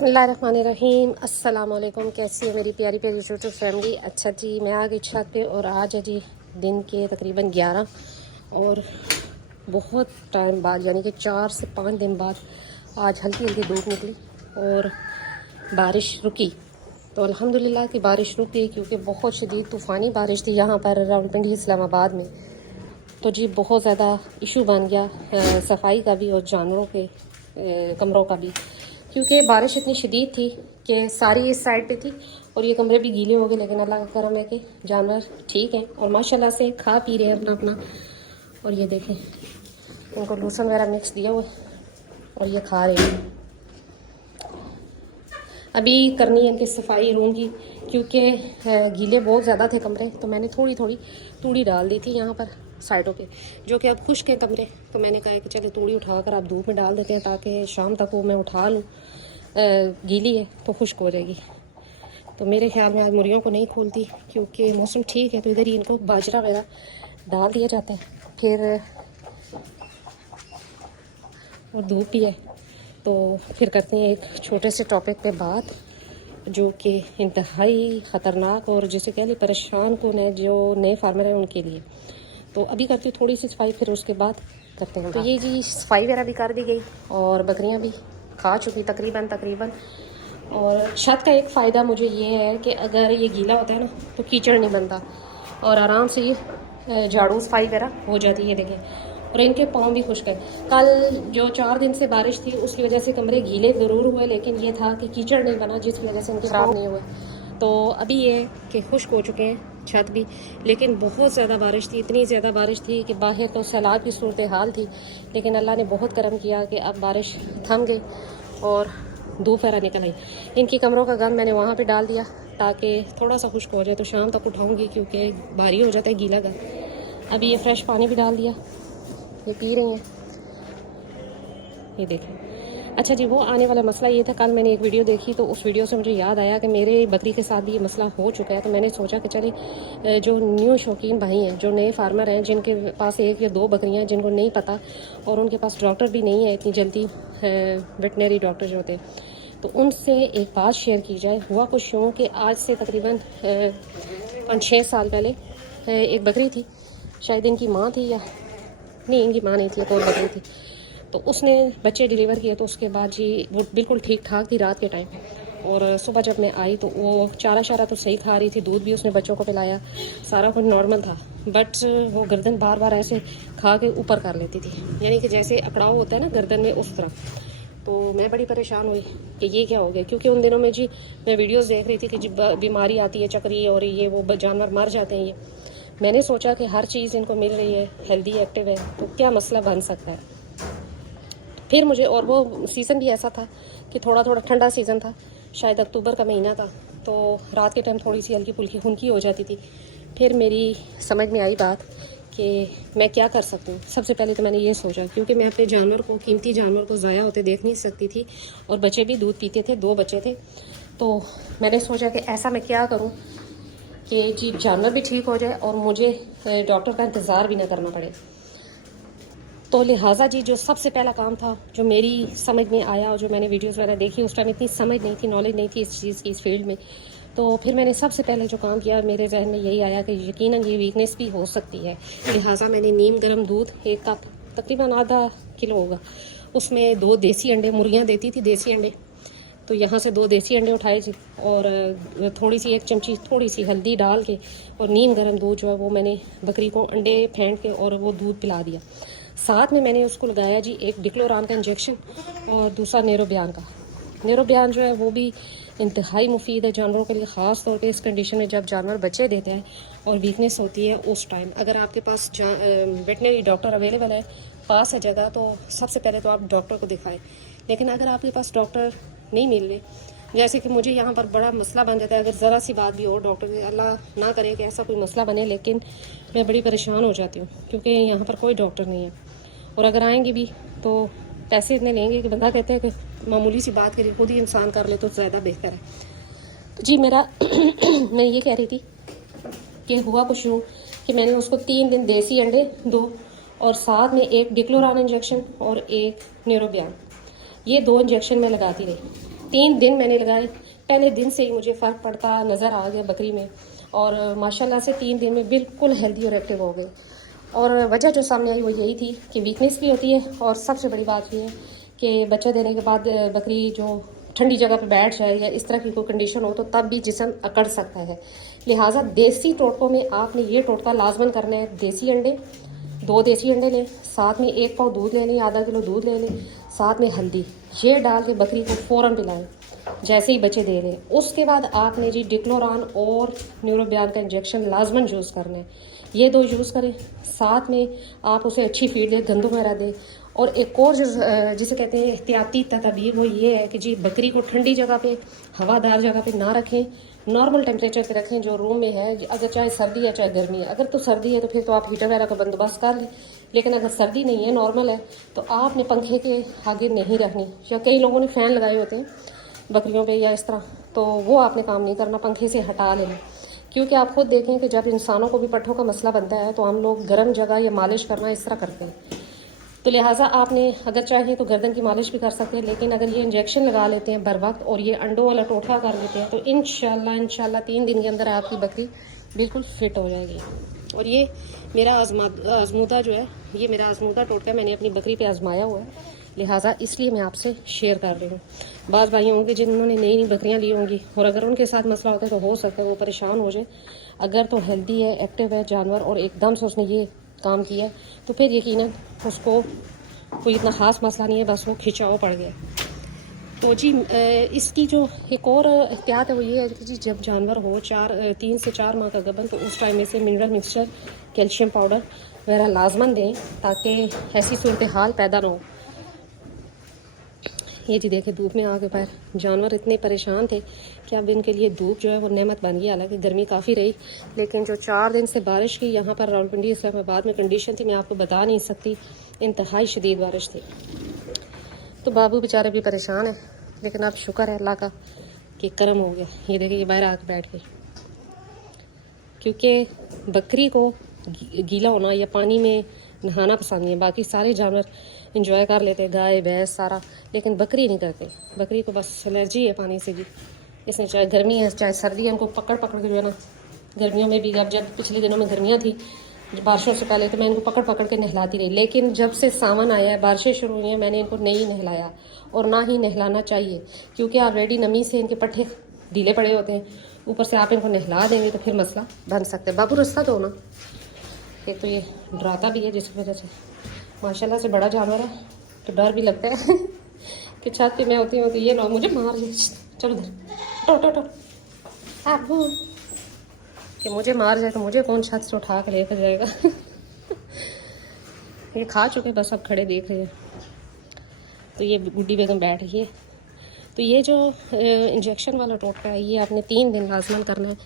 बिस्मिल्लाहिर्रहमानिर्रहीम। अस्सलाम वालेकुम। कैसी है मेरी प्यारी प्यारी यूट्यूब फैमिली। अच्छा जी, मैं आ गई छत पे और आज है जी दिन के तकरीबन 11 और बहुत टाइम बाद यानी कि 4 से 5 दिन बाद आज हल्की हल्की धूप निकली और बारिश रुकी। तो अल्हम्दुलिल्लाह कि बारिश रुक गई, क्योंकि बहुत शदीद तूफ़ानी बारिश थी यहाँ पर रावलपिंडी इस्लामाबाद में। तो जी बहुत ज़्यादा इशू बन गया सफाई का भी और जानवरों के कमरों का भी, क्योंकि बारिश इतनी शदीद थी कि सारी इस साइड पे थी और ये कमरे भी गीले हो गए। लेकिन अल्लाह का करम है कि जानवर ठीक हैं और माशाल्लाह से खा पी रहे हैं अपना अपना। और ये देखें, उनको लूसन वगैरह मिक्स दिया हुआ और ये खा रहे हैं। अभी करनी है इनकी सफाई रूम की, क्योंकि गीले बहुत ज़्यादा थे कमरे। तो मैंने थोड़ी थोड़ी तूड़ी डाल दी थी यहाँ पर साइडों पे, जो कि अब खुश्क है कमरे। तो मैंने कहा कि चलो तूड़ी उठा कर आप धूप में डाल देते हैं, ताकि शाम तक वो मैं उठा लूँ। गीली है तो खुश्क हो जाएगी। तो मेरे ख्याल में आज मुर्गियों को नहीं खोलती, क्योंकि मौसम ठीक है। तो इधर ही इनको बाजरा वगैरह डाल दिया जाता है। फिर और धूप भी है, तो फिर करते हैं एक छोटे से टॉपिक पे बात, जो कि इंतहाई ख़तरनाक और जिसे कह लें परेशान को न जो नए फार्मर हैं उनके लिए। तो अभी करती हूँ थोड़ी सी सफाई, फिर उसके बाद करते हैं। तो ये जी सफाई वगैरह भी कर दी गई और बकरियाँ भी खा चुकी तकरीबन। और छत का एक फ़ायदा मुझे ये है कि अगर ये गीला होता है ना तो कीचड़ नहीं बनता और आराम से ये झाड़ू सफाई वगैरह हो जाती है। ये देखें, और इनके पाँव भी खुश्क है। कल जो 4 दिन से बारिश थी उसकी वजह से कमरे गीले ज़रूर हुए, लेकिन ये था कि कीचड़ नहीं बना, जिसकी वजह से इनके खराब नहीं हुए। तो अभी ये कि खुश्क हो चुके हैं छत भी। लेकिन बहुत ज़्यादा बारिश थी, इतनी ज़्यादा बारिश थी कि बाहर तो सैलाब की सूरत हाल थी। लेकिन अल्लाह ने बहुत करम किया कि अब बारिश थम गई और धूप वगैरह निकल आई। इनकी कमरों का गंद मैंने वहाँ पे डाल दिया ताकि थोड़ा सा खुश्क हो जाए, तो शाम तक उठाऊँगी, क्योंकि भारी हो जाता है गीला गंद। अभी ये फ्रेश पानी भी डाल दिया, ये पी रही हैं, ये देखें। अच्छा जी, वो आने वाला मसला ये था, कल मैंने एक वीडियो देखी तो उस वीडियो से मुझे याद आया कि मेरे बकरी के साथ भी ये मसला हो चुका है। तो मैंने सोचा कि चले जो न्यू शौकीन भाई हैं, जो नए फार्मर हैं, जिनके पास 1 या 2 बकरियां हैं, जिनको नहीं पता और उनके पास डॉक्टर भी नहीं है इतनी जल्दी, वेटनरी डॉक्टर जो होते हैं, तो उनसे एक बात शेयर की जाए। हुआ कुछ यूँ कि आज से तकरीबन 5-6 साल पहले एक बकरी थी, शायद इनकी माँ थी या नहीं, इनकी माँ नहीं थी, एक और बकरी थी। तो उसने बच्चे डिलीवर किए। तो उसके बाद जी वो बिल्कुल ठीक ठाक थी रात के टाइम, और सुबह जब मैं आई तो वो चारा शारा तो सही खा रही थी, दूध भी उसने बच्चों को पिलाया, सारा कुछ नॉर्मल था। बट वो गर्दन बार बार ऐसे खा के ऊपर कर लेती थी, यानी कि जैसे अकड़ाव होता है ना गर्दन में, उस तरह। तो मैं बड़ी परेशान हुई कि ये क्या हो गया, क्योंकि उन दिनों में जी मैं वीडियोस देख रही थी कि जब बीमारी आती है चक्री और ये वो जानवर मर जाते हैं। ये मैंने सोचा कि हर चीज़ इनको मिल रही है, हेल्दी एक्टिव है, तो क्या मसला बन सकता है। फिर मुझे, और वो सीज़न भी ऐसा था कि थोड़ा थोड़ा ठंडा सीज़न था, शायद अक्टूबर का महीना था। तो रात के टाइम थोड़ी सी हल्की फुल्की खुनकी हो जाती थी। फिर मेरी समझ में आई बात कि मैं क्या कर सकती हूँ। सबसे पहले तो मैंने ये सोचा, क्योंकि मैं अपने जानवर को, कीमती जानवर को ज़ाया होते देख नहीं सकती थी, और बच्चे भी दूध पीते थे, 2 बच्चे थे। तो मैंने सोचा कि ऐसा मैं क्या करूँ कि जी जानवर भी ठीक हो जाए और मुझे डॉक्टर का इंतज़ार भी ना करना पड़े। तो लिहाजा जी जो सबसे पहला काम था, जो मेरी समझ में आया और जो मैंने वीडियोस वगैरह देखी, उस टाइम इतनी समझ नहीं थी, नॉलेज नहीं थी इस चीज़ की, इस फील्ड में। तो फिर मैंने सबसे पहले जो काम किया, मेरे जहन में यही आया कि यकीनन ये वीकनेस भी हो सकती है। लिहाजा मैंने नीम गर्म दूध 1 कप, तकरीबन आधा किलो होगा, उसमें 2 देसी अंडे, मुर्गियाँ देती थी देसी अंडे, तो यहाँ से 2 देसी अंडे उठाए जी, और थोड़ी सी 1 चमची थोड़ी सी हल्दी डाल के और नीम गर्म दूध जो है वो मैंने बकरी को अंडे फेंट के और वो दूध पिला दिया। साथ में मैंने उसको लगाया जी 1 डिक्लोरान का इंजेक्शन और दूसरा नेरोबियान का। नेरोबियान जो है वो भी इंतहाई मुफीद है जानवरों के लिए, ख़ास तौर पे इस कंडीशन में जब जानवर बच्चे देते हैं और वीकनेस होती है उस टाइम। अगर आपके पास वेटनरी डॉक्टर अवेलेबल है, पास है जगह, तो सबसे पहले तो आप डॉक्टर को दिखाएं। लेकिन अगर आपके पास डॉक्टर नहीं मिल रहे, जैसे कि मुझे यहाँ पर बड़ा मसला बन जाता है, अगर ज़रा सी बात भी हो डॉक्टर से, अल्लाह ना करे कि ऐसा कोई मसला बने, लेकिन मैं बड़ी परेशान हो जाती हूँ, क्योंकि यहाँ पर कोई डॉक्टर नहीं है। और अगर आएंगे भी तो पैसे इतने लेंगे कि बंदा कहते हैं कि मामूली सी बात के लिए खुद ही इंसान कर ले तो ज़्यादा बेहतर है। तो जी मेरा मैं ये कह रही थी कि हुआ कुछ यूँ कि मैंने उसको 3 दिन देसी अंडे 2 और साथ में 1 डिक्लोरान इंजेक्शन और 1 नेरोबियान, ये 2 इंजेक्शन मैं लगाती रही। 3 दिन मैंने लगाए, पहले दिन से ही मुझे फ़र्क पड़ता नज़र आ गया बकरी में, और माशाल्लाह से 3 दिन में बिल्कुल हेल्दी और एक्टिव हो गए। और वजह जो सामने आई वो यही थी कि वीकनेस भी होती है, और सबसे बड़ी बात ये है कि बच्चा देने के बाद बकरी जो ठंडी जगह पे बैठ जाए या इस तरह की कोई कंडीशन हो तो तब भी जिस्म अकड़ सकता है। लिहाजा देसी टोटकों में आपने ये टोटका लाजमन करना है। देसी अंडे, 2 देसी अंडे लें, साथ में 1 पाव दूध ले लें, आधा किलो दूध ले लें, साथ में हल्दी, ये डाल के बकरी को फ़ौरन पिलाएं जैसे ही बच्चे दे लें। उसके बाद आपने जी डिक्लोरान और न्यूरोबियान का इंजेक्शन लाजमन यूज़ करना है। ये 2 यूज़ करें, साथ में आप उसे अच्छी फीड दें, गंदम वगैरह दें। और एक और जो जिसे कहते हैं एहतियाती तदबीर, वो ये है कि जी बकरी को ठंडी जगह पे, हवादार जगह पे ना रखें, नॉर्मल टेम्परेचर पे रखें जो रूम में है। अगर चाहे सर्दी है चाहे गर्मी है, अगर तो सर्दी है तो फिर तो आप हीटर वगैरह का बंदोबस्त कर लें, लेकिन अगर सर्दी नहीं है, नॉर्मल है, तो आपने पंखे के आगे नहीं रखनी। या कई लोगों ने फ़ैन लगाए होते हैं बकरियों पे या इस तरह, तो वो आपने काम नहीं करना, पंखे से हटा लेना। क्योंकि आप खुद देखें कि जब इंसानों को भी पट्ठों का मसला बनता है तो हम लोग गर्म जगह या मालिश करना इस तरह करते हैं। तो लिहाजा आपने अगर चाहें तो गर्दन की मालिश भी कर सकते हैं, लेकिन अगर ये इंजेक्शन लगा लेते हैं बर वक्त और ये अंडों वाला टोटका कर लेते हैं तो इंशाल्लाह 3 दिन के अंदर आपकी बकरी बिल्कुल फिट हो जाएगी। और ये मेरा आजमूदा जो है, ये मेरा आजमूदा टोटका मैंने अपनी बकरी पे आजमाया हुआ है, लिहाजा इसलिए मैं आपसे शेयर कर रही हूँ। बाज़ भाई होंगे जिन्होंने नई नई बकरियाँ ली होंगी और अगर उनके साथ मसला होता है तो हो सकता है वो परेशान हो जाए। अगर तो हेल्दी है, एक्टिव है जानवर और एकदम से उसने ये काम किया तो फिर यकीनन उसको कोई इतना ख़ास मसला नहीं है, बस वो खिंचाव पड़ गया। तो जी इसकी जो एक और एहतियात है वो ये है कि जी जब जानवर हो 3 से 4 माह का गबन, तो उस टाइम में से मिनरल मिक्सचर, कैल्शियम पाउडर वगैरह लाजमन दें ताकि ऐसी सूरत हाल पैदा ना हो। ये जी देखे धूप में आके पैर, जानवर इतने परेशान थे कि अब इनके लिए धूप जो है वो नेमत बन गई। हालांकि गर्मी काफ़ी रही, लेकिन जो 4 दिन से बारिश की यहाँ पर रावलपिंडी इस्लामाबाद में कंडीशन थी मैं आपको बता नहीं सकती, इंतहाई शदीद बारिश थी। तो बाबू बेचारे भी परेशान है, लेकिन अब शुक्र है अल्लाह का कि करम हो गया। ये देखिए ये बाहर आके बैठ गई, क्योंकि बकरी को गीला होना या पानी में नहाना पसंद नहीं है। बाकी सारे जानवर इंजॉय कर लेते हैं, गाय भैंस सारा, लेकिन बकरी नहीं करते। बकरी को बस एलर्जी है पानी से भी। इसमें चाहे गर्मी है चाहे सर्दी है, उनको पकड़ पकड़ के जो है ना, गर्मियों में भी, अब जब पिछले दिनों में गर्मियाँ थी बारिशों से पहले, तो मैं इनको पकड़ पकड़ के नहलाती रही। लेकिन जब से सावन आया है, बारिशें शुरू हुई हैं, मैंने इनको नहीं नहलाया और ना ही नहलाना चाहिए, क्योंकि ऑलरेडी नमी से इनके पट्ठे ढीले पड़े होते हैं। ऊपर से आप इनको नहला देंगे तो फिर मसला बन सकता है। बाबू रास्ता दो ना। एक तो ये डराता भी है, जिस वजह से माशाल्लाह से बड़ा जानवर है तो डर भी लगता है कि छत पे मैं होती हूँ तो ये लोग मुझे मार दे। चलो उधर टो आपू कि मुझे मार जाए तो मुझे कौन छत से उठा कर लेकर जाएगा ये खा चुके, बस अब खड़े देख रहे हैं। तो ये गुड्डी बेगम बैठ रही है। तो ये जो इंजेक्शन वाला टोटका है ये आपने 3 दिन लाजमन करना है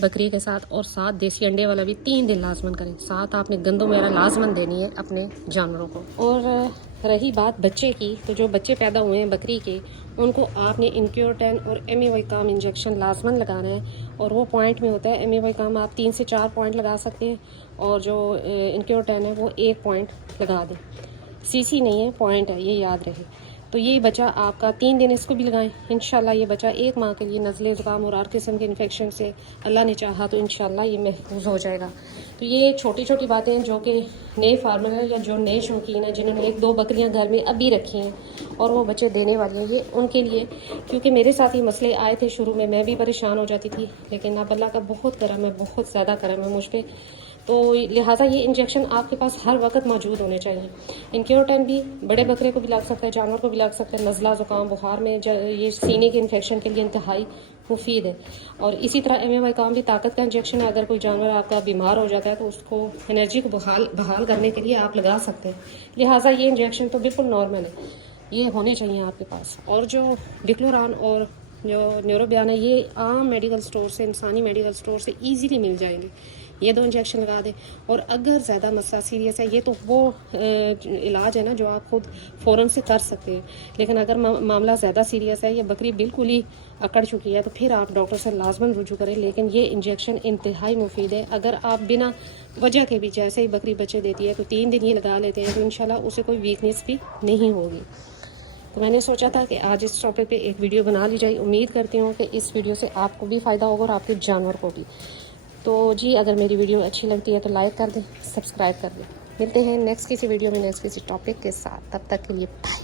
बकरी के साथ, और साथ देसी अंडे वाला भी 3 दिन लाजमन करें। साथ आपने गंदम वगैरह लाजमन देनी है अपने जानवरों को। और रही बात बच्चे की, तो जो बच्चे पैदा हुए हैं बकरी के, उनको आपने इनक्योरटेन और एमिवाइकाम इंजेक्शन लाजमन लगाना है। और वो पॉइंट में होता है, एमिवाइकाम आप 3 से 4 पॉइंट लगा सकते हैं, और जो इनक्योरटेन है वो 1 पॉइंट लगा दें। सीसी नहीं है, पॉइंट है, ये याद रहे। तो ये बच्चा आपका 3 दिन इसको भी लगाएं, इंशाल्लाह ये बच्चा 1 माह के लिए नज़ले ज़ुकाम और हर किस्म के इन्फेक्शन से अल्लाह ने चाहा तो इंशाल्लाह ये महफूज हो जाएगा। तो ये छोटी छोटी बातें हैं जो कि नए फार्मर हैं या जो नए शौकीन हैं जिन्होंने 1-2 बकरियां घर में अभी रखी हैं और वो बच्चे देने वाली हैं, ये उनके लिए। क्योंकि मेरे साथ ये मसले आए थे शुरू में, मैं भी परेशान हो जाती थी, लेकिन अब अल्लाह का बहुत करम है, बहुत ज़्यादा करम है मुझ पर। तो लिहाजा ये इंजेक्शन आपके पास हर वक्त मौजूद होने चाहिए। इनक्योरटेन भी बड़े बकरे को भी लग सकता है, जानवर को भी लग सकता है। नज़ला ज़ुकाम बुखार में ये सीने के इन्फेक्शन के लिए इंतहाई मुफीद है। और इसी तरह एमिवाइकाम भी ताकत का इंजेक्शन है। अगर कोई जानवर आपका बीमार हो जाता है तो उसको एनर्जी को बहाल करने के लिए आप लगा सकते हैं। लिहाजा ये इंजेक्शन तो बिल्कुल नॉर्मल है, ये होने चाहिए आपके पास। और जो डिक्लोरान और जो न्यूरोबियान है ये आम मेडिकल स्टोर से, इंसानी मेडिकल स्टोर से ईजीली मिल जाएंगे। ये 2 इंजेक्शन लगा दें। और अगर ज़्यादा मसला सीरियस है, ये तो वो इलाज है ना जो आप खुद फ़ौरन से कर सकते हैं। लेकिन अगर मामला ज़्यादा सीरियस है, ये बकरी बिल्कुल ही अकड़ चुकी है, तो फिर आप डॉक्टर से लाजमन रुजू करें। लेकिन ये इंजेक्शन इंतहाई मुफीद है। अगर आप बिना वजह के भी, जैसे ही बकरी बच्चे देती है तो 3 दिन ये लगा लेते हैं, तो इंशाल्लाह उसे कोई वीकनेस भी नहीं होगी। तो मैंने सोचा था कि आज इस टॉपिक पे एक वीडियो बना ली जाए। उम्मीद करती हूँ कि इस वीडियो से आपको भी फ़ायदा होगा और आपके जानवर को भी। तो जी अगर मेरी वीडियो अच्छी लगती है तो लाइक कर दें, सब्सक्राइब कर दें। मिलते हैं नेक्स्ट किसी वीडियो में नेक्स्ट किसी टॉपिक के साथ। तब तक के लिए बाय।